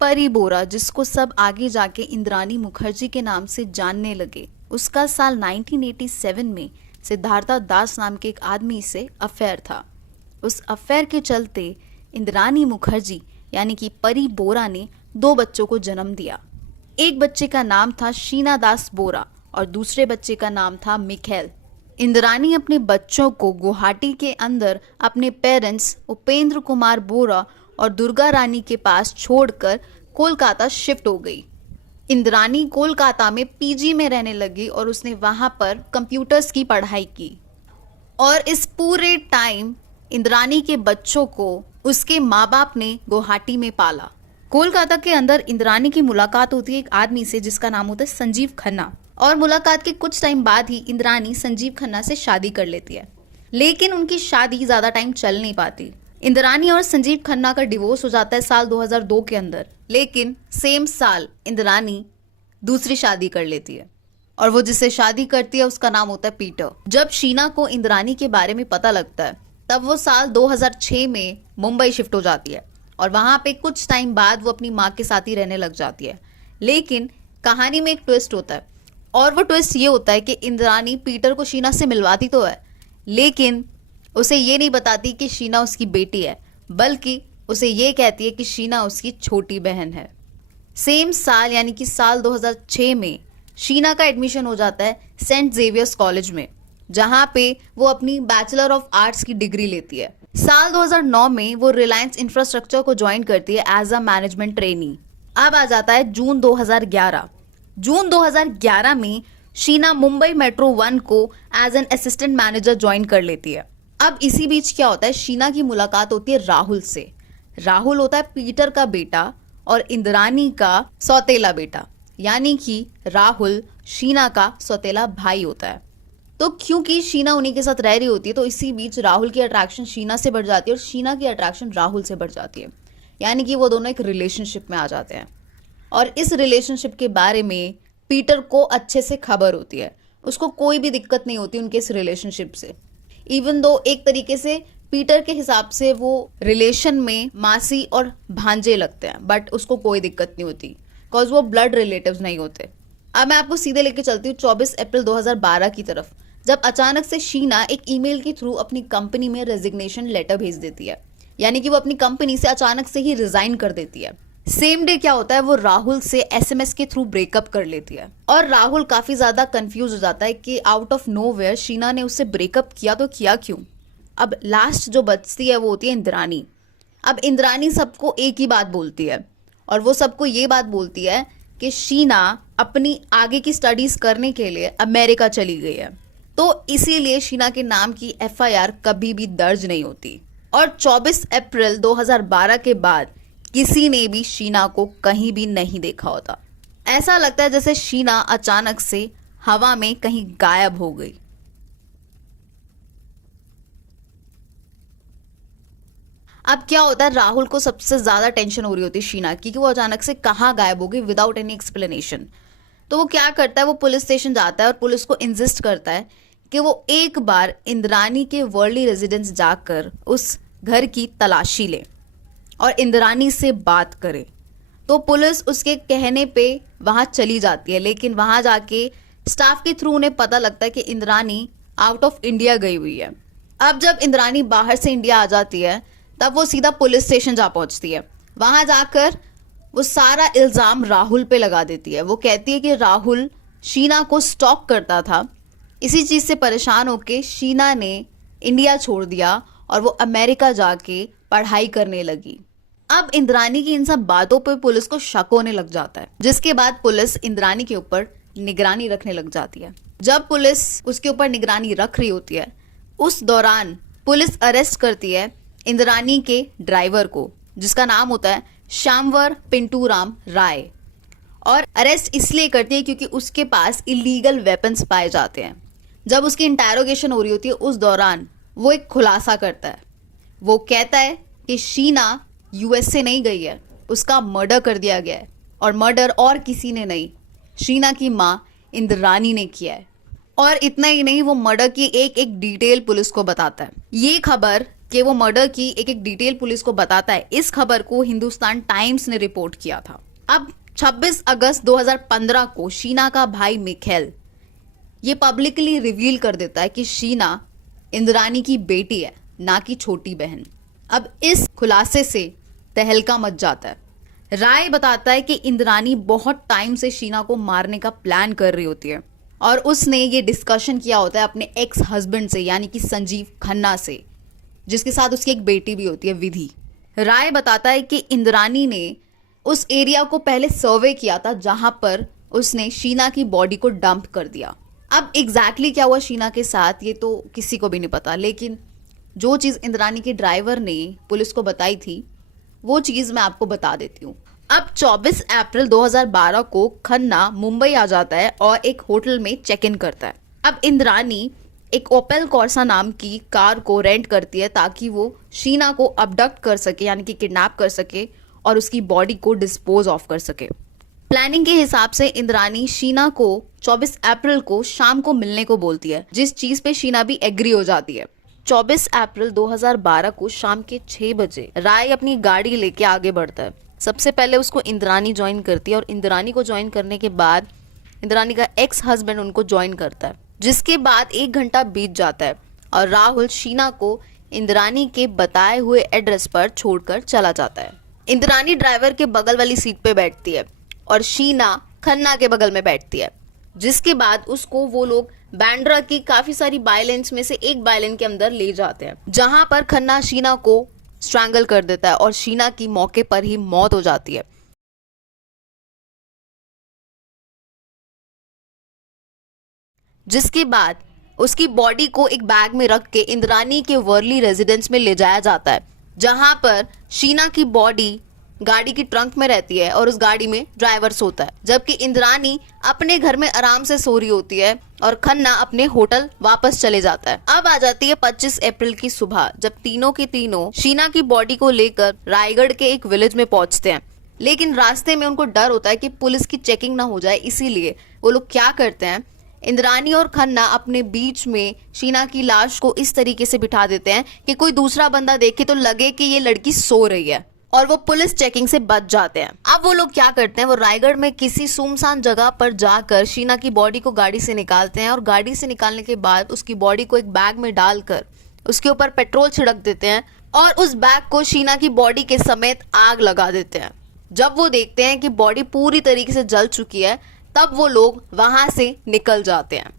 परी बोरा, जिसको सब आगे जाके इंद्रानी मुखर्जी के नाम से जानने लगे, उसका साल 1987 में सिद्धार्था दास नाम के एक आदमी से अफेयर था। उस अफेयर के चलते इंद्रानी मुखर्जी यानी कि परी बोरा ने 2 बच्चों को जन्म दिया। एक बच्चे का नाम था शीना दास बोरा और दूसरे बच्चे का नाम था मिखेल। इंद्रानी अपने बच्चों को गुवाहाटी के अंदर अपने पेरेंट्स उपेंद्र कुमार बोरा और दुर्गा रानी के पास छोड़कर कोलकाता शिफ्ट हो गई। इंद्रानी कोलकाता में पीजी में रहने लगी और उसने वहां पर कंप्यूटर्स की पढ़ाई की। और इस पूरे टाइम इंद्रानी के बच्चों को उसके माँ बाप ने गुवाहाटी में पाला। कोलकाता के अंदर इंद्रानी की मुलाकात होती है एक आदमी से जिसका नाम होता है संजीव खन्ना, और मुलाकात के कुछ टाइम बाद ही इंद्रानी संजीव खन्ना से शादी कर लेती है। लेकिन उनकी शादी ज्यादा टाइम चल नहीं पाती। इंद्रानी और संजीव खन्ना का डिवोर्स हो जाता है साल 2002 के अंदर। लेकिन सेम साल इंद्रानी दूसरी शादी कर लेती है और वो जिससे शादी करती है उसका नाम होता है पीटर। जब शीना को इंद्रानी के बारे में पता लगता है तब वो साल 2006 में मुंबई शिफ्ट हो जाती है और वहां पे कुछ टाइम बाद वो अपनी माँ के साथ ही रहने लग जाती है। लेकिन कहानी में एक ट्विस्ट होता है और वो ट्विस्ट ये होता है कि इंद्रानी पीटर को शीना से मिलवाती तो है, लेकिन उसे ये नहीं बताती कि शीना उसकी बेटी है, बल्कि उसे ये कहती है कि शीना उसकी छोटी बहन है। सेम साल यानी कि साल 2006 में शीना का एडमिशन हो जाता है सेंट जेवियर्स कॉलेज में, जहां पे वो अपनी बैचलर ऑफ आर्ट्स की डिग्री लेती है। साल 2009 में वो रिलायंस इंफ्रास्ट्रक्चर को ज्वाइन करती है एज अ मैनेजमेंट ट्रेनी। अब आ जाता है जून 2011। जून 2011 में शीना मुंबई मेट्रो 1 को as an assistant manager join कर लेती है। अब इसी बीच क्या होता है, शीना की मुलाकात होती है राहुल से। राहुल होता है पीटर का बेटा और इंद्रानी का सौतेला बेटा, यानी कि राहुल शीना का सौतेला भाई होता है। तो क्योंकि शीना उन्हीं के साथ रह रही होती है तो इसी बीच राहुल की अट्रैक्शन शीना से बढ़ जाती है और शीना की अट्रैक्शन राहुल से बढ़ जाती है, यानी कि वो दोनों एक रिलेशनशिप में आ जाते हैं। और इस रिलेशनशिप के बारे में पीटर को अच्छे से खबर होती है, उसको कोई भी दिक्कत नहीं होती उनके इस रिलेशनशिप से। इवन दो एक तरीके से पीटर के हिसाब से वो रिलेशन में मासी और भांजे लगते हैं, बट उसको कोई दिक्कत नहीं होती बिकॉज वो ब्लड रिलेटिव्स नहीं होते। अब मैं आपको सीधे लेके चलती हूँ 24 अप्रैल 2012 की तरफ, जब अचानक से शीना एक ईमेल के थ्रू अपनी कंपनी में रेजिग्नेशन लेटर भेज देती है, यानी कि वो अपनी कंपनी से अचानक से ही रिजाइन कर देती है। सेम डे क्या होता है, वो राहुल से एसएमएस के थ्रू ब्रेकअप कर लेती है और राहुल काफी ज्यादा कंफ्यूज हो जाता है कि आउट ऑफ नोवेयर शीना ने उससे ब्रेकअप किया तो किया क्यों। अब लास्ट जो बचती है वो होती है इंद्रानी। अब इंद्रानी सबको एक ही बात बोलती है और वो सबको ये बात बोलती है कि शीना अपनी आगे की स्टडीज करने के लिए अमेरिका चली गई है, तो इसीलिए शीना के नाम की एफआईआर कभी भी दर्ज नहीं होती। और 24 अप्रैल 2012 के बाद किसी ने भी शीना को कहीं भी नहीं देखा होता। ऐसा लगता है जैसे शीना अचानक से हवा में कहीं गायब हो गई। अब क्या होता है, राहुल को सबसे ज्यादा टेंशन हो रही होती है शीना की कि वो अचानक से कहाँ गायब हो गई विदाउट एनी एक्सप्लेनेशन। तो वो क्या करता है, वो पुलिस स्टेशन जाता है और पुलिस को इंसिस्ट करता है कि वो एक बार इंद्रानी के वर्ली रेजिडेंस जाकर उस घर की तलाशी ले और इंद्रानी से बात करे। तो पुलिस उसके कहने पे वहां चली जाती है, लेकिन वहां जाके स्टाफ के थ्रू उन्हें पता लगता है कि इंद्रानी आउट ऑफ इंडिया गई हुई है। अब जब इंद्रानी बाहर से इंडिया आ जाती है तब वो सीधा पुलिस स्टेशन जा पहुंचती है। वहां जाकर वो सारा इल्जाम राहुल पे लगा देती है। वो कहती है कि राहुल शीना को स्टॉक करता था, इसी चीज से परेशान होके शीना ने इंडिया छोड़ दिया और वो अमेरिका जाके पढ़ाई करने लगी। अब इंद्रानी की इन सब बातों पे पुलिस को शक होने लग जाता है, जिसके बाद पुलिस इंद्रानी के ऊपर निगरानी रखने लग जाती है। जब पुलिस उसके ऊपर निगरानी रख रही होती है उस दौरान पुलिस अरेस्ट करती है इंद्रानी के ड्राइवर को, जिसका नाम होता है श्यामवर पिंटू राम राय। और अरेस्ट इसलिए करती है क्योंकि उसके पास इलीगल वेपन्स पाए जाते हैं। जब उसकी इंटेरोगेशन हो रही होती है उस दौरान वो एक खुलासा करता है। वो कहता है कि शीना यूएसए नहीं गई है, उसका मर्डर कर दिया गया है और मर्डर और किसी ने नहीं, शीना की माँ इंद्रानी ने किया है। और इतना ही नहीं, वो मर्डर की एक एक डिटेल पुलिस को बताता है। ये खबर कि वो मर्डर की एक एक डिटेल पुलिस को बताता है। इस खबर को हिंदुस्तान टाइम्स ने रिपोर्ट किया था। अब 26 अगस्त 2015 को शीना का भाई मिखेल ये पब्लिकली रिवील कर देता है कि शीना इंद्रानी की बेटी है, ना कि छोटी बहन। अब इस खुलासे से तहलका मच जाता है। राय बताता है कि इंद्रानी बहुत टाइम से शीना को मारने का प्लान कर रही होती है और उसने ये डिस्कशन किया होता है अपने एक्स हस्बैंड से, यानी कि संजीव खन्ना से, जिसके साथ उसकी एक बेटी भी होती है, विधि। राय बताता है कि इंद्रानी ने उस एरिया को पहले सर्वे किया था जहां पर उसने शीना की बॉडी को डंप कर दिया। अब एग्जैक्टली क्या हुआ शीना के साथ ये तो किसी को भी नहीं पता, लेकिन जो चीज़ इंद्रानी के ड्राइवर ने पुलिस को बताई थी वो चीज़ मैं आपको बता देती हूँ। अब 24 अप्रैल 2012 को खन्ना मुंबई आ जाता है और एक होटल में चेक इन करता है। अब इंद्रानी एक ओपेल कॉर्सा नाम की कार को रेंट करती है ताकि वो शीना को अबडक्ट कर सके, यानी कि किडनैप कर सके और उसकी बॉडी को डिस्पोज ऑफ कर सके। प्लानिंग के हिसाब से इंद्रानी शीना को 24 अप्रैल को शाम को मिलने को बोलती है, जिस चीज पे शीना भी एग्री हो जाती है। 24 अप्रैल 2012 को शाम के 6 बजे राय अपनी गाड़ी लेके आगे बढ़ता है। सबसे पहले उसको इंद्रानी ज्वाइन करती है और इंद्रानी को ज्वाइन करने के बाद इंद्रानी का एक्स हस्बैंड उनको ज्वाइन करता है, जिसके बाद 1 घंटा बीत जाता है और राहुल शीना को इंद्रानी के बताए हुए एड्रेस पर छोड़कर चला जाता है। इंद्रानी ड्राइवर के बगल वाली सीट पे बैठती है और शीना खन्ना के बगल में बैठती है, जिसके बाद उसको वो लोग बैंड्रा की काफी सारी बाइलेन्स में से एक बाइलेन के अंदर ले जाते हैं, जहां पर खन्ना शीना को स्ट्रैंगल कर देता है और शीना की मौके पर ही मौत हो जाती है। जिसके बाद उसकी बॉडी को एक बैग में रख के इंद्रानी के वर्ली रेजिडेंस में ले जाया जाता है, जहां पर शीना की बॉडी गाड़ी की ट्रंक में रहती है और उस गाड़ी में ड्राइवर सोता है, जबकि इंद्रानी अपने घर में आराम से सो रही होती है और खन्ना अपने होटल वापस चले जाता है। अब आ जाती है 25 अप्रैल की सुबह, जब तीनों के तीनों शीना की बॉडी को लेकर रायगढ़ के एक विलेज में पहुंचते हैं। लेकिन रास्ते में उनको डर होता है कि पुलिस की चेकिंग ना हो जाए, इसीलिए वो लोग क्या करते हैं, इंद्रानी और खन्ना अपने बीच में शीना की लाश को इस तरीके से बिठा देते हैं कि कोई दूसरा बंदा देखे तो लगे कि ये लड़की सो रही है और वो पुलिस चेकिंग से बच जाते हैं। अब वो लोग क्या करते हैं, वो रायगढ़ में किसी सुनसान जगह पर जाकर शीना की बॉडी को गाड़ी से निकालते हैं और गाड़ी से निकालने के बाद उसकी बॉडी को एक बैग में डालकर उसके ऊपर पेट्रोल छिड़क देते हैं और उस बैग को शीना की बॉडी के समेत आग लगा देते हैं। जब वो देखते हैं कि बॉडी पूरी तरीके से जल चुकी है, तब वो लोग वहां से निकल जाते हैं।